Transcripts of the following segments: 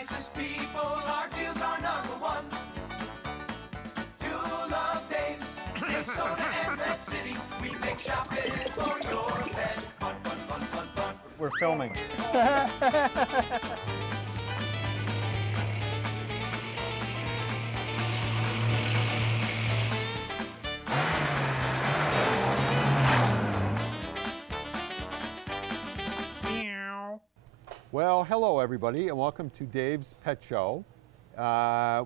nicest people, our deals are number one. You'll love Dave's, Minnesota and Pet City. We make shopping for your pet fun, fun, fun, fun, fun. We're filming. Well, hello everybody, and welcome to Dave's Pet Show.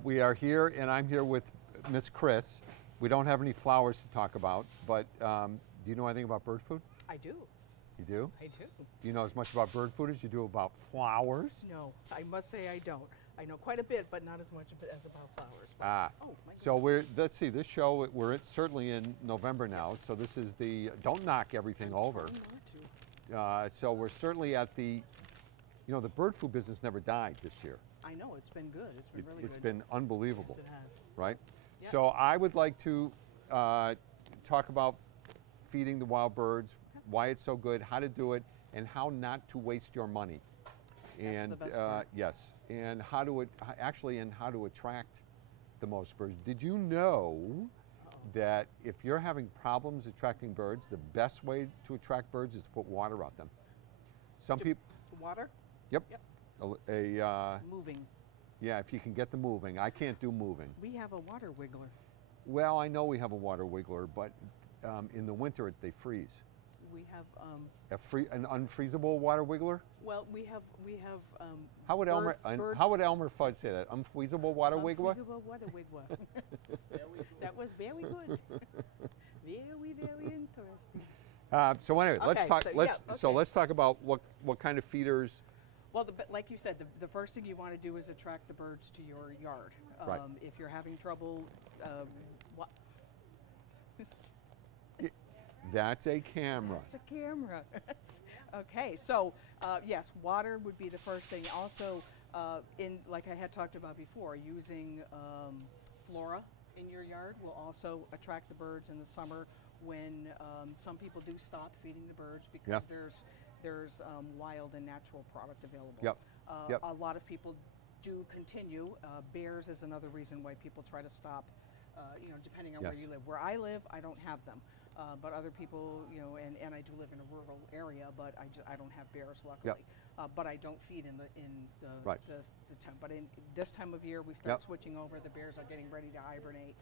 We are here, and I'm here with Miss Chris. We don't have any flowers to talk about, but do you know anything about bird food? I do. You do? I do. Do you know as much about bird food as you do about flowers? No, I must say I don't. I know quite a bit, but not as much as about flowers. But, Ah, oh, my so goodness. let's see, this show, certainly in November now, so this is the, don't knock everything over. Trying not to. So we're certainly at the, you know, the bird food business never died this year. I know, it's been good. It's been really good. It's been unbelievable, Yes, it has. right? Yeah. So I would like to talk about feeding the wild birds, why it's so good, how to do it, and how not to waste your money. That's the best part. Yes, and how to attract the most birds. Did you know that if you're having problems attracting birds, the best way to attract birds is to put water out them? Some people. Water? Yep. Yep. Moving. Yeah, if you can get them moving. I can't do moving. We have a water wiggler. Well, I know we have a water wiggler, but in the winter they freeze. We have An unfreezable water wiggler? well, we have How would Elmer Fudd say that? Unfreezable water wiggler? Unfreezable water wiggler. That was very good. Very interesting. So anyway, let's Okay, talk. so, Let's talk about what kind of feeders. Well, like you said, the first thing you want to do is attract the birds to your yard. Right. If you're having trouble, what? That's a camera. It's a camera. Okay, so yes, water would be the first thing. Also, like I had talked about before, using flora in your yard will also attract the birds in the summer when some people do stop feeding the birds because there's wild and natural product available. Yep. Yep. A lot of people do continue. Bears is another reason why people try to stop, depending on where you live. Where I live, I don't have them. But other people, and I do live in a rural area, but I don't have bears, luckily. Yep. But I don't feed in the Right. time. But in this time of year, we start switching over. The bears are getting ready to hibernate.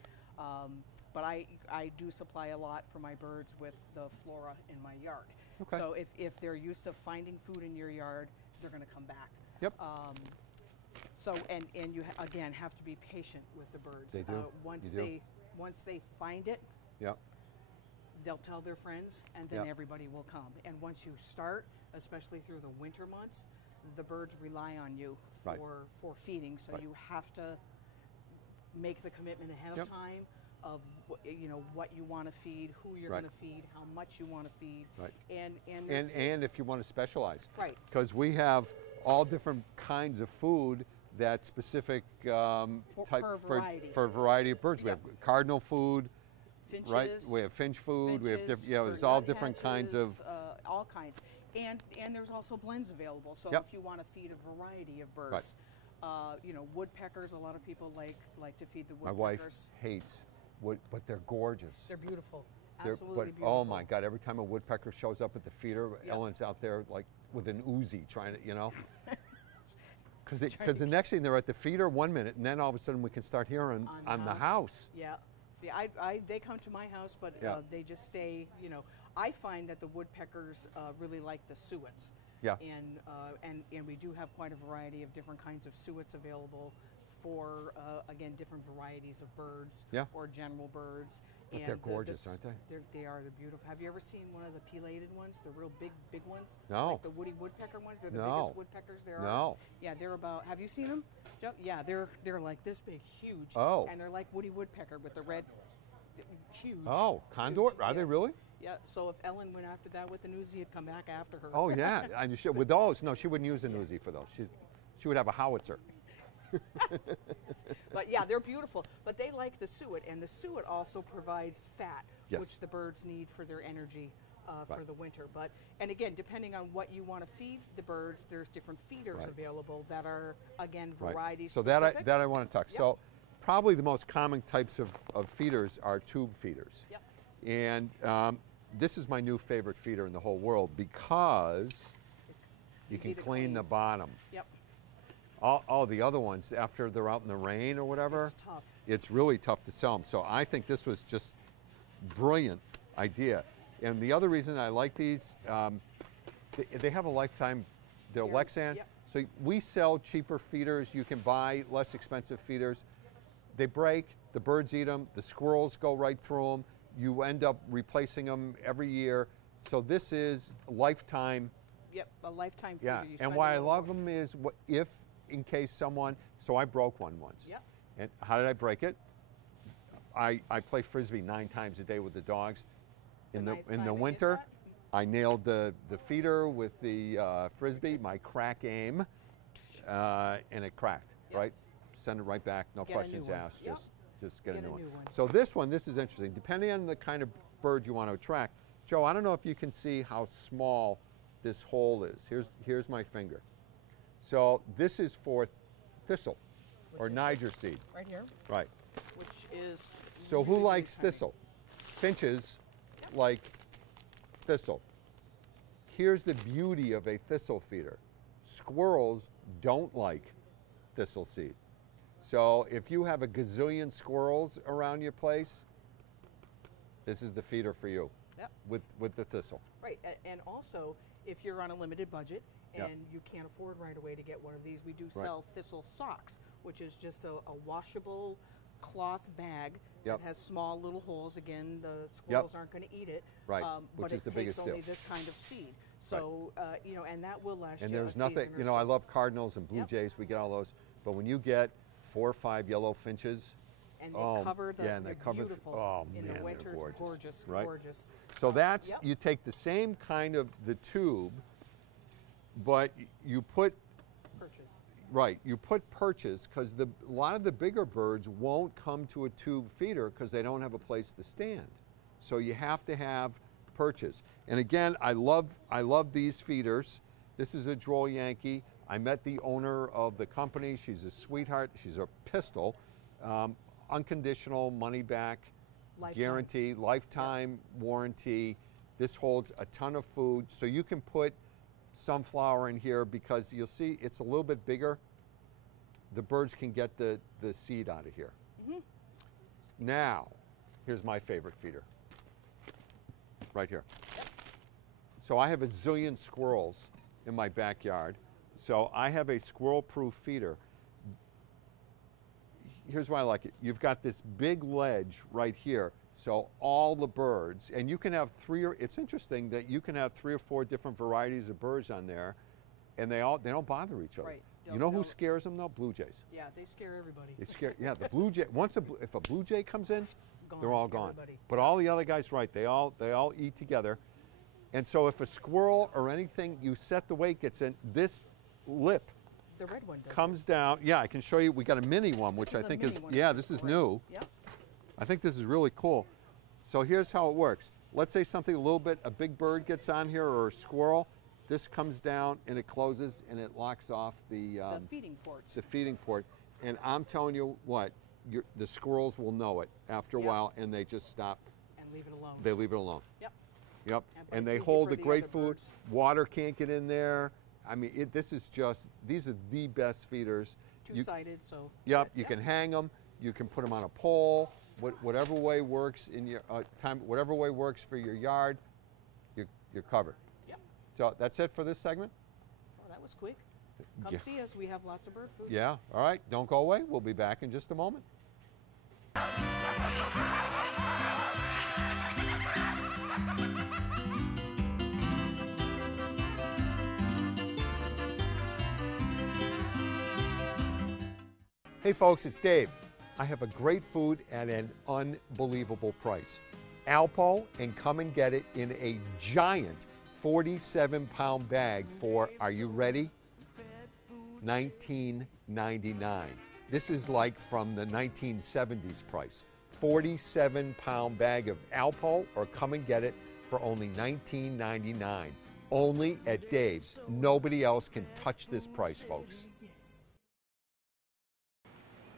But I do supply a lot for my birds with the flora in my yard. Okay. So if they're used to finding food in your yard, they're going to come back. Yep. So and you again have to be patient with the birds. They do. Once they find it, Yep. they'll tell their friends, and then Yep. everybody will come. And once you start, especially through the winter months, the birds rely on you Right. for feeding. So Right. you have to make the commitment ahead Yep. of time of what you want to feed, who you're Right. going to feed, how much you want to feed, Right. and if you want to specialize. Right. Because we have all different kinds of food that's specific for a variety of birds. Yep. We have cardinal food, finches, right? We have finch food. We have finches, there's for all different nuthatches, kinds of. all kinds, and there's also blends available. So Yep. if you want to feed a variety of birds, woodpeckers. A lot of people like to feed the My woodpeckers. wife hates wood, but they're gorgeous. They're beautiful. They're- Absolutely but beautiful. oh my God! Every time a woodpecker shows up at the feeder, Ellen's out there like with an Uzi trying to, because the next thing they're at the feeder 1 minute, and then all of a sudden we can start hearing on the house. Yeah. See, they come to my house, but they just stay. I find that the woodpeckers really like the suets. Yeah. And we do have quite a variety of different kinds of suets available for again different varieties of birds or general birds. But and they're gorgeous, aren't they? They're beautiful. Have you ever seen one of the pilated ones, the real big ones? No. Like the woody woodpecker ones. They're the No. biggest woodpeckers there are. No. Yeah, they're about. Have you seen them? Yeah, they're like this big, huge. Oh. And they're like woody woodpecker with the red, huge. Oh, condor? Huge, Are they really? Yeah. So if Ellen went after that with an Uzi, he'd come back after her. Oh yeah. And with those, no, she wouldn't use an Uzi for those. She would have a howitzer. But yeah, they're beautiful. But they like the suet, and the suet also provides fat, Yes. which the birds need for their energy for Right. the winter. But, and again, depending on what you want to feed the birds, there's different feeders Right. available that are, again, Right. variety So specific. that I want to talk. Yep. So probably the most common types of feeders are tube feeders. Yep. And this is my new favorite feeder in the whole world because you can Easy to clean the clean. bottom. Yep. All the other ones, after they're out in the rain or whatever, It's tough. it's really tough to sell them. So I think this was just brilliant idea. And the other reason I like these, they have a lifetime, they're Yeah, Lexan. yep. So we sell cheaper feeders. You can buy less expensive feeders. They break, the birds eat them, the squirrels go right through them. You end up replacing them every year. So this is lifetime. Yep, a lifetime feeder. Yeah, You and spend why a I little love more. them is if in case someone, so I broke one once. Yep. And how did I break it? I play Frisbee 9 times a day with the dogs. In The ninth the time you did winter, that? I nailed the feeder with the Frisbee, my crack aim, and it cracked, Yep. right? Send it right back, no Get a new questions one. asked, Yep. just get a Get new a one. new one. So this is interesting. Depending on the kind of bird you want to attract. Joe, I don't know if you can see how small this hole is. Here's my finger. So this is for thistle or Which is Niger seed, Right here, right? which is. So who really, really likes tiny. thistle? Finches like thistle. Here's the beauty of a thistle feeder. Squirrels don't like thistle seed. So if you have a gazillion squirrels around your place, this is the feeder for you Yep. with the thistle. Right, and also, if you're on a limited budget and Yep. you can't afford right away to get one of these, we do Right. sell thistle socks, which is just a washable cloth bag Yep. that has small little holes. Again, the squirrels aren't going to eat it. Right, but which is it the takes biggest only deal. this kind of seed. So, you know, and that will last And you there's a nothing, season or you know, I so. love cardinals and blue Yep. jays, we get all those. But when you get 4 or 5 yellow finches, And they oh, cover the, yeah, and they they're cover the- beautiful. oh, In man, the they're winter, gorgeous, it's gorgeous, right? gorgeous. so that's, Yep. you take the same kind of the tube, but you put, Purchase. right, you put perches, because a lot of the bigger birds won't come to a tube feeder because they don't have a place to stand. So you have to have perches. And again, I love these feeders. This is a Droll Yankee. I met the owner of the company. She's a sweetheart. She's a pistol. Unconditional money back Lifetime. guarantee, lifetime warranty. This holds a ton of food. So you can put sunflower in here because you'll see it's a little bit bigger. The birds can get the seed out of here. Now, here's my favorite feeder. Right here. So I have a zillion squirrels in my backyard. So I have a squirrel-proof feeder. Here's why I like it. You've got this big ledge right here. So all the birds, and you can have it's interesting that you can have 3 or 4 different varieties of birds on there, and they don't bother each other. Right. You know who They'll- scares them though? Blue jays. Yeah, they scare everybody. They scare, yeah, the blue jay, if a blue jay comes in, they're Gone, all gone. everybody. But all the other guys, right, they all eat together. And so if a squirrel or anything, you set the weight gets in, this lip The red one does. comes down. Yeah, I can show you, we got a mini one, which This I is a think is, mini one. yeah, this is Right. new. Yep. I think this is really cool. So here's how it works. Let's say something a big bird gets on here or a squirrel. This comes down and it closes and it locks off the The feeding ports. the feeding port. And I'm telling you what, the squirrels will know it after a Yep. while and they just stop. And leave it alone. They leave it alone. Yep. Yep. And- but And it's they easy hold for the the great other food. birds. Water can't get in there. I mean, these are the best feeders. You- Two-sided, so. Yep, you can hang them, you can put them on a pole, whatever way works in your whatever way works for your yard, you're covered. Yep. So that's it for this segment? Oh, that was quick. Come Yeah. see us. We have lots of bird food. Yeah, all right, don't go away. We'll be back in just a moment. Hey folks, it's Dave. I have a great food at an unbelievable price. Alpo, and come and get it in a giant 47-pound bag for, are you ready? $19.99. This is like from the 1970s price. 47-pound bag of Alpo, or come and get it for only $19.99. Only at Dave's. Nobody else can touch this price, folks.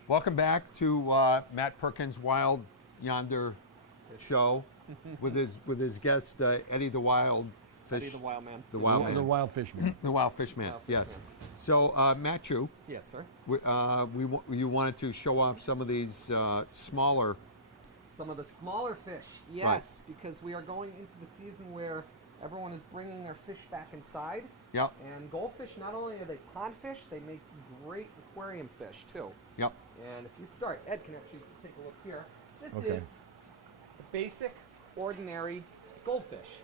Welcome back to Matt Perkins' Wild Yonder show with his guest Eddie the Wild Fish. Eddie the Wild Man. The Wild Man. The Wild Fish Man. The Wild Fish Man. Yes. So Matt Chu, Yes, sir. you wanted to show off some of these smaller. Some of the smaller fish, yes, because we are going into the season where everyone is bringing their fish back inside. Yep. And goldfish, not only are they pond fish, they make great aquarium fish too. Yep. And if you start, Ed can actually take a look here. This Okay. is the basic, ordinary goldfish.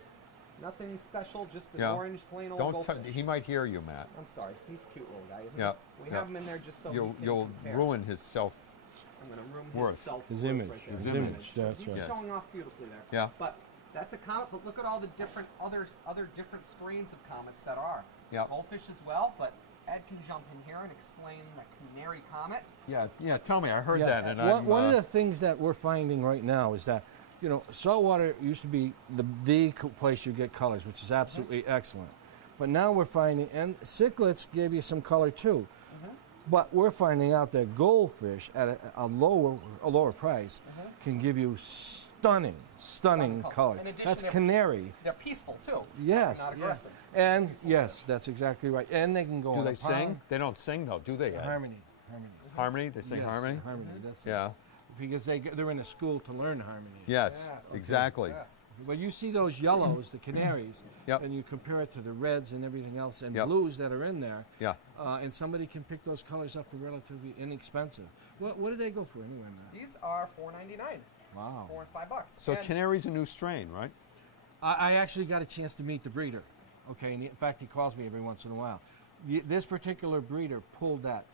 Nothing special, just an Yeah. orange, plain old Don't. goldfish. He might hear you, Matt. I'm sorry, he's a cute little guy, isn't Yeah. he? We Yeah. have him in there just so You'll we can compare. ruin his self. I'm going to ruin Worth. his self His worth image. right there. His image. That's He's right. Yes. showing off beautifully there. Yeah. But that's a comet. But look at all the different other different strains of comets that are. Yeah. Goldfish as well. But Ed can jump in here and explain the canary comet. Yeah. Tell me. I heard Yeah. that, and One of the things that we're finding right now is that, you know, saltwater used to be the place you get colors, which is absolutely excellent. But now we're finding, and cichlids give you some color too. But we're finding out that goldfish at a lower price can give you stunning Stunning color. color. In addition, That's they're- canary. They're peaceful too. Yes. They're not yeah. aggressive. And Peaceful yes, fish. that's exactly right. And they can go do on they a sing? pond. They don't sing though, do they? Ed? Harmony. Harmony. They sing Yes, harmony. Harmony. That's it. Yeah. Because they're in a school to learn harmony. Yes. Yes. Exactly. Yes. But you see those yellows, the canaries, Yep. and you compare it to the reds and everything else and Yep. blues that are in there, Yeah. and somebody can pick those colors up for relatively inexpensive. What do they go for anyway, man? These are $4.99. Wow. $4 and $5. So And canary's a new strain, right? I actually got a chance to meet the breeder. Okay, and in fact, he calls me every once in a while. This particular breeder pulled that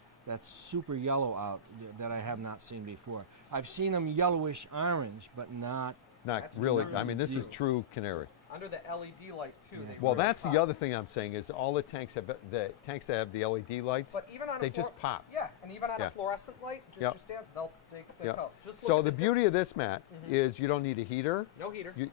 super yellow out that I have not seen before. I've seen them yellowish orange, but not. Not That's really. true. I mean, this is true canary. under the LED light too. they Well, really that's pop. the other thing I'm saying is all the tanks that have the LED lights. But even on they a just pop. Yeah, and even on Yeah. a fluorescent light, just Yep. your stand, they Yeah. go. Just So look the at beauty of this, Matt, is you don't need a heater. no heater. You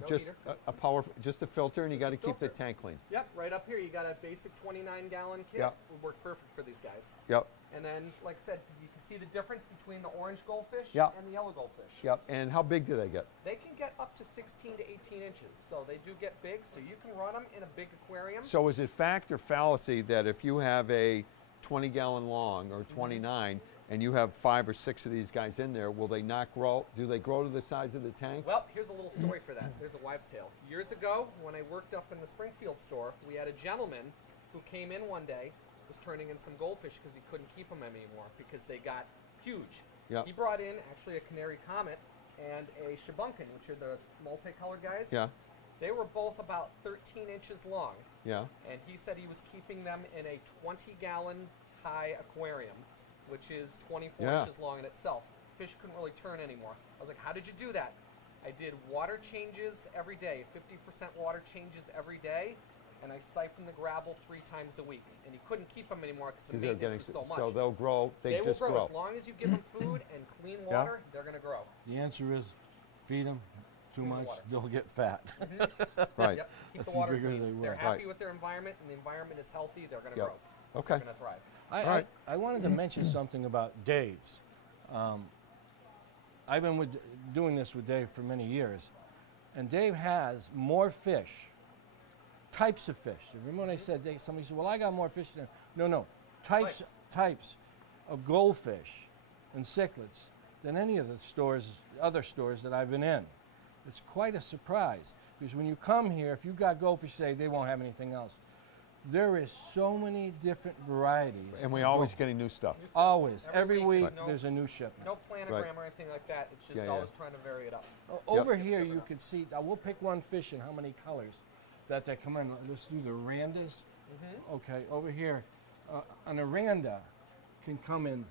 No just heater. a power, just a filter, and you got Just to a keep the filter. tank clean. Yep, right up here you got a basic 29-gallon kit. Yep. Would work perfect for these guys. Yep. And then, like I said, you can see the difference between the orange goldfish Yep. and the yellow goldfish. Yep. And how big do they get? They can get up to 16 to 18 inches, so they do get big. So you can run them in a big aquarium. So is it fact or fallacy that if you have a 20-gallon long or 29, and you have 5 or 6 of these guys in there, will they not grow? Do they grow to the size of the tank? Well, here's a little story for that. There's a wives' tale. Years ago, when I worked up in the Springfield store, we had a gentleman who came in one day, was turning in some goldfish because he couldn't keep them anymore because they got huge. Yep. He brought in actually a canary comet and a shabunkin, which are the multicolored guys. Yeah. They were both about 13 inches long, Yeah. and he said he was keeping them in a 20-gallon high aquarium, which is 24 Yeah. inches long in itself. Fish couldn't really turn anymore. I was like, how did you do that? I did water changes every day, 50% water changes every day, and I siphoned the gravel 3 times a week. And he couldn't keep them anymore because the Because they're maintenance getting was so much. so they'll grow. They will just grow. grow. As long as you give them food and clean Yeah. water, they're going to grow. The answer is feed them too Feed the much, water. they'll get fat. Right. Yep. Keep That's the water the bigger clean. they They're work. happy Right. with their environment, and the environment is healthy. They're going to Yep. grow. Okay. They're going to thrive. I, All right. I wanted to mention something about Dave's. I've been doing this with Dave for many years, and Dave has more fish, types of fish. Remember when I said, somebody said, well, I got more fish than, no, types of goldfish and cichlids than any of the other stores that I've been in. It's quite a surprise, because when you come here, if you've got goldfish, say they won't have anything else. There is so many different varieties. And we're of always gold- getting new stuff. Always. Every Every week, week no- there's a new shipment. No planogram or anything like that. It's just Yeah, yeah. always trying to vary it up. Over Yep. here It's you different. can see, we'll pick one fish and how many colors that they come in. Let's do the randas. Okay, over here, an aranda can come in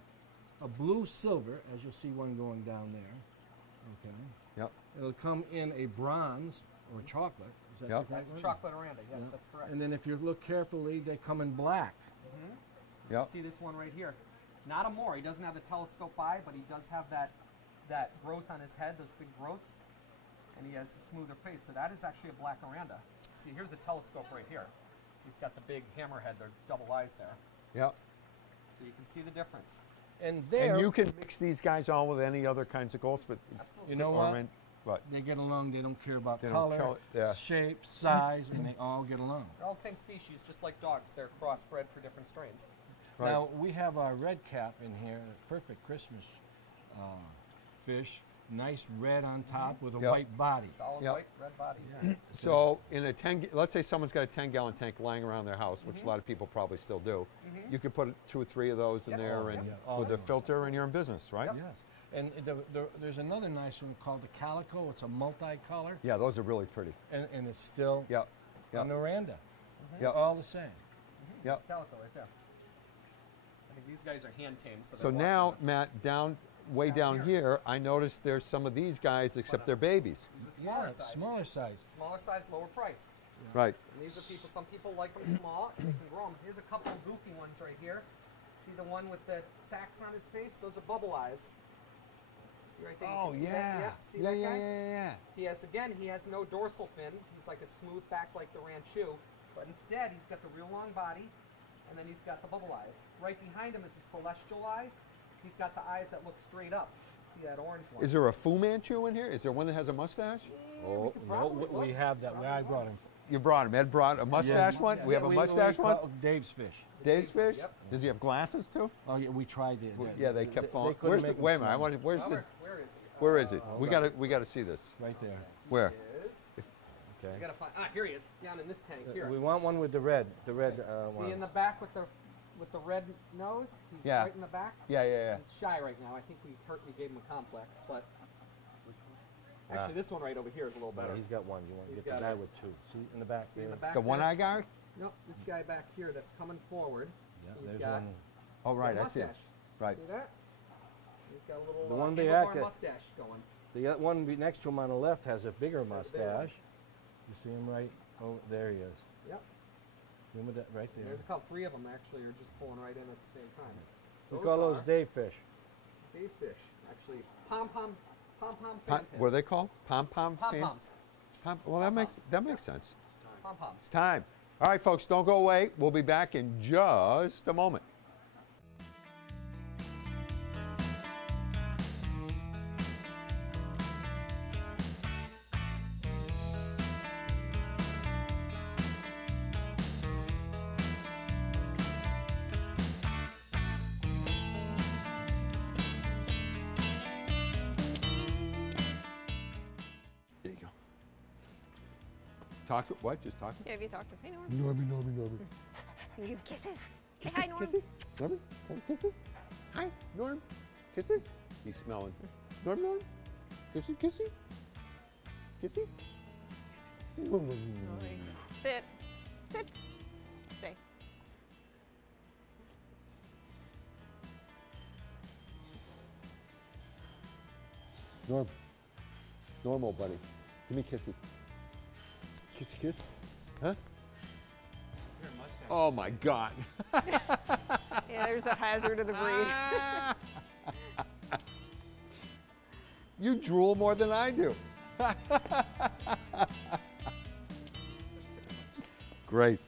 a blue silver, as you'll see one going down there. Okay. Yep. It'll come in a bronze or chocolate. Is that Yep. the correct That's a one? chocolate aranda. Yes, Yeah. that's correct. And then if you look carefully, they come in black. Yep. See this one right here. Not a Moor. He doesn't have the telescope eye, but he does have that growth on his head, those big growths. and he has the smoother face. So that is actually a black Aranda. See, here's the telescope right here. He's got the big hammerhead, the double eyes there. Yep. So you can see the difference. And there, And you can mix these guys on with any other kinds of gulls, but Absolutely. you know or what? mint- what? They get along. They don't care about They don't color, col- yeah. shape, size, and they all get along. They're all the same species, just like dogs. They're crossbred for different strains. Right. Now we have our red cap in here, a perfect Christmas fish. Nice red on top with a Yep. white body. Solid Yep. white, red body. So in a 10, let's say someone's got a 10-gallon tank lying around their house, which a lot of people probably still do. You could put 2 or 3 of those in Yep. there Oh, and yeah. Oh, with a yeah. filter, and you're in business, right? Yes. And there's another nice one called the calico. It's a multicolor, Yeah, those are really pretty. and it's still Yep. Yep. on the Randa. Yep. All the same. Yep. It's calico right there. I think these guys are hand tamed. So they're now, walking Matt, way down here, I noticed there's some of these guys, except they're babies. These are smaller size. Smaller size. Smaller size, lower price. Right. And these are people, some people like them small, and you can grow them. Here's a couple of goofy ones right here. See the one with the sacks on his face? Those are bubble eyes. See right there? You Oh, can see that? yeah. Yeah. See Yeah, that yeah, guy? yeah. He has no dorsal fin. He's like a smooth back like the Ranchu. But instead, he's got the real long body, and then he's got the bubble eyes. Right behind him is the celestial eye. He's got the eyes that look straight up. See that orange one? Is there a Fu Manchu in here? Is there one that has a mustache? Oh, could no, probably we look. have that. I brought him. You brought him. Ed brought a mustache one? We have a mustache one? Dave's fish. Dave's fish? Yep. Does he have glasses too? Oh, yeah, we tried it. Yeah, they kept falling. couldn't Where's the, make him wait a minute. I small. want. Where's the? Where is it? Where is it? We got to see this. Right there. Where? Is. Okay. I gotta find. Ah, here he is. Down in this tank. Here. We want one with the red. See one. in the back with the red nose? He's Yeah. right in the back. Yeah. He's shy right now. I think we gave him a complex, but actually this one right over here is a little better. He's got one. You want to He's get got the guy it. with 2. See in the back See in there. the back The there? one-eye guy? Nope, this guy back here that's coming forward. Yeah, He's there's got one. Oh, right. a I see it. mustache. Right. See that? He's got a little The one handlebar back, mustache going. The one next to him on the left has a bigger There's a big one. mustache. You see him right? Oh, there he is. Yep. See him with that right And there. there's a couple, 3 of them actually are just pulling right in at the same time. We call those are Dave fish. Dave fish. Actually, pom-pom What are they called? Pom-pom? fan? Pom-poms. Well, that makes sense. Pom-poms. It's time. All right, folks, don't go away. We'll be back in just a moment. There you go. Talk to what? Just talk to Yeah, have you talked to Hey, Norm? Norman. Can you give kisses? Say hi, Norm. Kisses? Norman? Kisses? Hi, Norm. Kisses? He's smelling. Norm? Kissy? Kissy? Sit. Sit. Stay. Norm. Normal, buddy. Give me kissy. Kissy kiss? Huh? Oh my God. Yeah, there's a hazard of the breed. You drool more than I do. Great.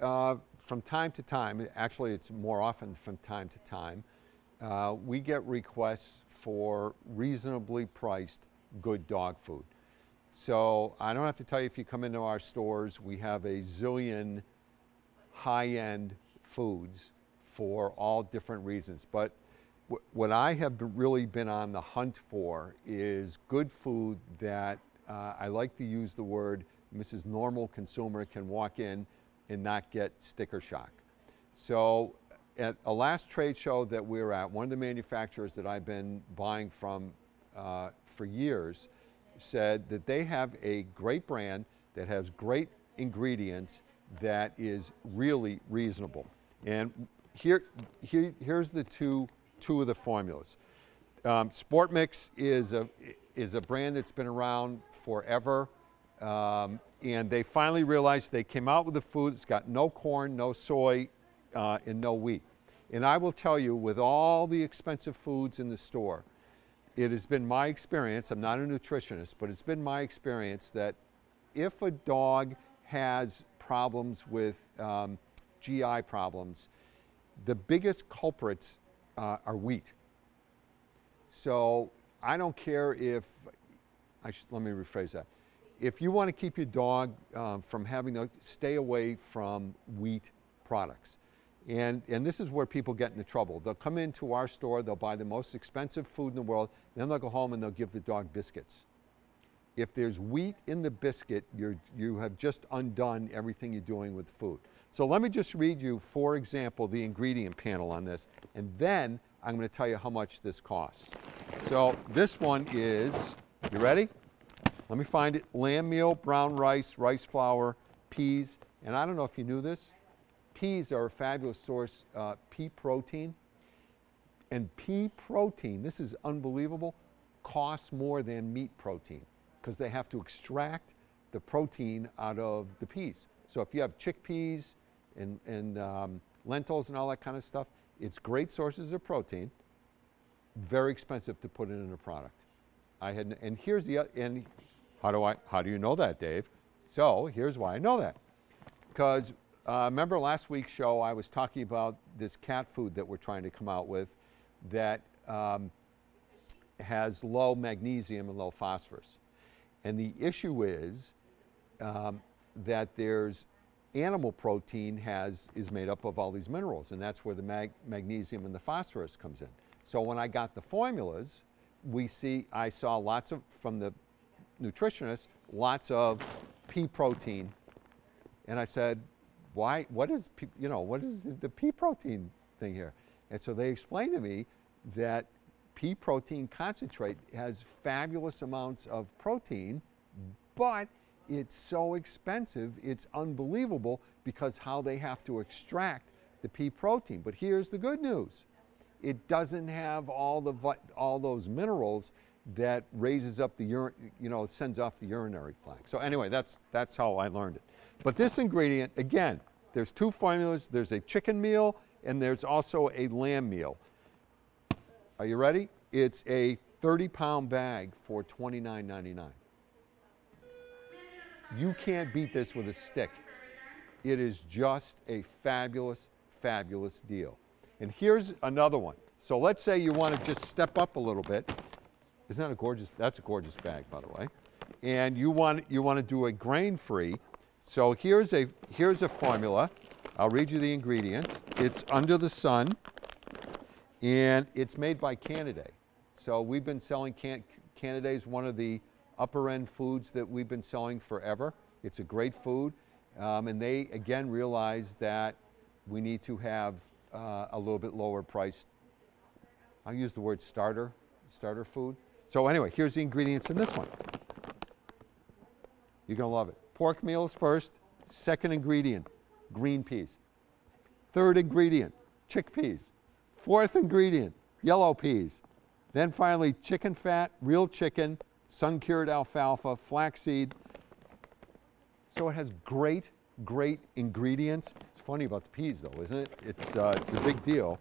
From time to time, actually it's more often from time to time, we get requests for reasonably priced good dog food. So I don't have to tell you, if you come into our stores, we have a zillion high-end foods for all different reasons. But what I have really been on the hunt for is good food that I like to use the word Mrs. Normal Consumer can walk in and not get sticker shock. So at a last trade show that we were at, one of the manufacturers that I've been buying from for years said that they have a great brand that has great ingredients that is really reasonable. And here's the two of the formulas. Sport Mix is a brand that's been around forever, and they finally realized they came out with a food that's got no corn, no soy, and no wheat. And I will tell you, with all the expensive foods in the store, it has been my experience, I'm not a nutritionist, but it's been my experience that if a dog has problems with GI problems, the biggest culprits are wheat. So I don't care if, let me rephrase that. If you want to keep your dog from having to stay away from wheat products. And this is where people get into trouble. They'll come into our store, they'll buy the most expensive food in the world, then they'll go home and they'll give the dog biscuits. If there's wheat in the biscuit, you have just undone everything you're doing with food. So let me just read you, for example, the ingredient panel on this, and then I'm going to tell you how much this costs. So this one is, you ready? Let me find it. Lamb meal, brown rice, rice flour, peas, and I don't know if you knew this, peas are a fabulous source, pea protein. And pea protein, this is unbelievable, costs more than meat protein because they have to extract the protein out of the peas. So if you have chickpeas and lentils and all that kind of stuff, it's great sources of protein, very expensive to put in a product. And here's the, and how do you know that, Dave? So here's why I know that. Because remember last week's show, I was talking about this cat food that we're trying to come out with that has low magnesium and low phosphorus. And the issue is that there's animal protein is made up of all these minerals, and that's where the magnesium and the phosphorus comes in. So when I got the formulas, I saw lots of, from the nutritionist, lots of pea protein, and I said, why, what is the pea protein thing here? And so they explained to me that pea protein concentrate has fabulous amounts of protein, but it's so expensive, it's unbelievable because how they have to extract the pea protein. But here's the good news. It doesn't have all those minerals that raises up the urine, sends off the urinary flag. So anyway, that's how I learned it. But this ingredient, again, there's two formulas. There's a chicken meal and there's also a lamb meal. Are you ready? It's a 30-pound bag for $29.99. You can't beat this with a stick. It is just a fabulous, fabulous deal. And here's another one. So let's say you want to just step up a little bit. Isn't that a gorgeous, that's a gorgeous bag, by the way. And you want to do a grain-free. So here's a formula. I'll read you the ingredients. It's Under the Sun, and it's made by Canaday. So we've been selling Canaday's one of the upper-end foods that we've been selling forever. It's a great food, and they, again, realize that we need to have a little bit lower priced, I'll use the word starter food. So anyway, here's the ingredients in this one. You're going to love it. Pork meals first. Second ingredient, green peas. Third ingredient, chickpeas. Fourth ingredient, yellow peas. Then finally, chicken fat, real chicken, sun-cured alfalfa, flaxseed. So it has great, great ingredients. It's funny about the peas, though, isn't it? It's a big deal.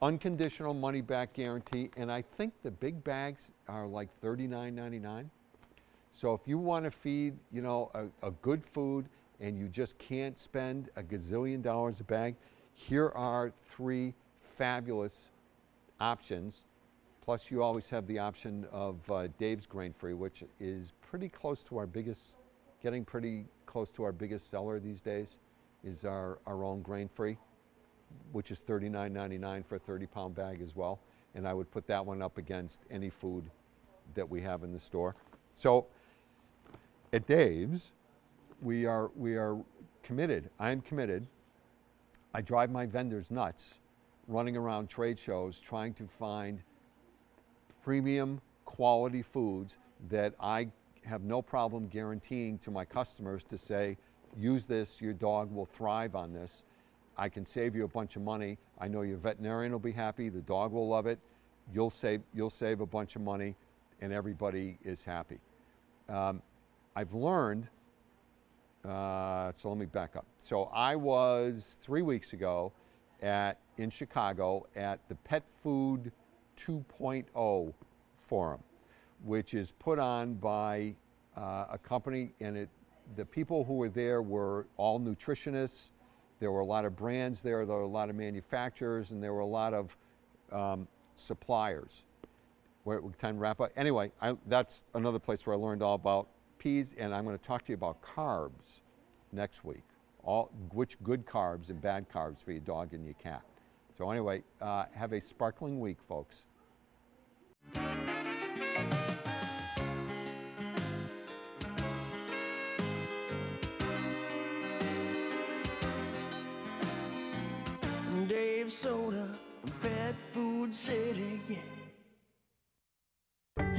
Unconditional money-back guarantee, and I think the big bags are like $39.99. So if you want to feed, a good food and you just can't spend a gazillion dollars a bag, here are 3 fabulous options. Plus you always have the option of Dave's Grain-Free, which is pretty close to our biggest, getting pretty close to our biggest seller these days, is our own Grain-Free, which is $39.99 for a 30-pound bag as well. And I would put that one up against any food that we have in the store. So at Dave's, we are committed. I'm committed. I drive my vendors nuts running around trade shows trying to find premium quality foods that I have no problem guaranteeing to my customers to say, use this, your dog will thrive on this. I can save you a bunch of money. I know your veterinarian will be happy, the dog will love it, you'll save a bunch of money, and everybody is happy. I've learned, so let me back up. So I was 3 weeks ago in Chicago at the pet food 2.0 forum, which is put on by a company, and the people who were there were all nutritionists. There were a lot of brands there were a lot of manufacturers, and there were a lot of suppliers. Time to wrap up. Anyway, that's another place where I learned all about peas, and I'm going to talk to you about carbs next week. Which good carbs and bad carbs for your dog and your cat. So anyway, have a sparkling week, folks. Dave Soda, Pet Food City, yeah.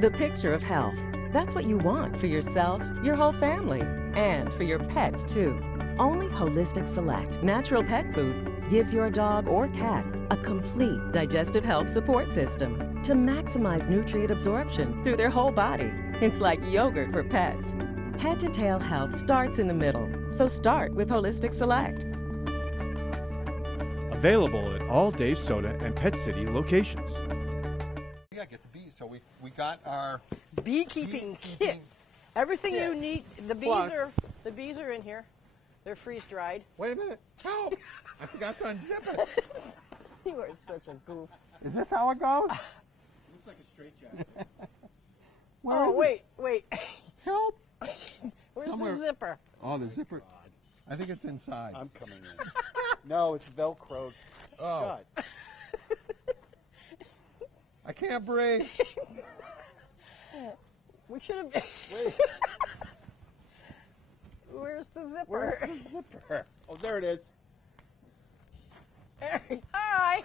The picture of health. That's what you want for yourself, your whole family, and for your pets, too. Only Holistic Select Natural Pet Food gives your dog or cat a complete digestive health support system to maximize nutrient absorption through their whole body. It's like yogurt for pets. Head to tail health starts in the middle, so start with Holistic Select. Available at all Dave Soda and Pet City locations. Yeah, get the bees. So we got our Beekeeping kit. Everything you need. The bees are in here. They're freeze dried. Wait a minute. Help! I forgot to unzip it. You are such a goof. Is this how it goes? Looks like a straitjacket. Oh, wait. Help! Where's Somewhere. the zipper? Oh, the zipper. I think it's inside. I'm coming in. No, it's Velcroed. Oh. Shut. I can't breathe. We should have. Where's the zipper? Where's the zipper? Oh, there it is. Hi.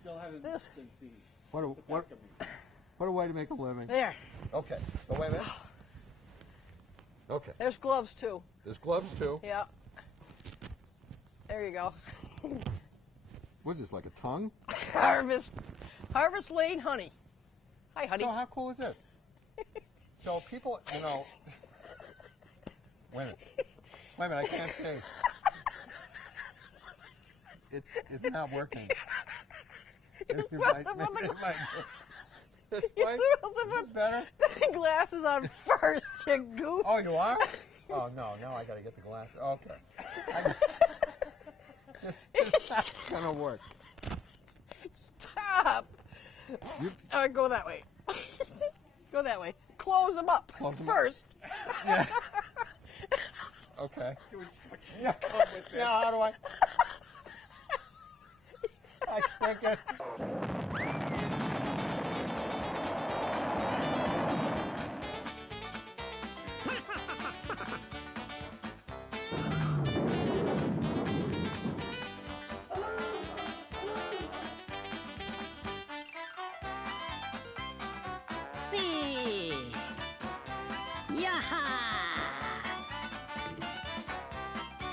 Still haven't been seen. What a way to make a living. There. Okay. Oh, wait a minute. Okay. There's gloves too. There's gloves too. Yeah. There you go. What's this, like a tongue? Harvest Lane honey. Hi, honey. So how cool is this? So people, wait a minute, I can't say. It's not working. You're This supposed to might- put it might- this You're way? supposed to This put better? the glasses on first, you goof. Oh, you are? Oh, no, I gotta get the glass. Okay. This is not gonna work. Stop. All right, go that way. Go that way. Close them up Close 'em up. first. Yeah. Okay. Yeah, how do I stick it?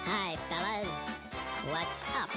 Hi, fellas. What's up?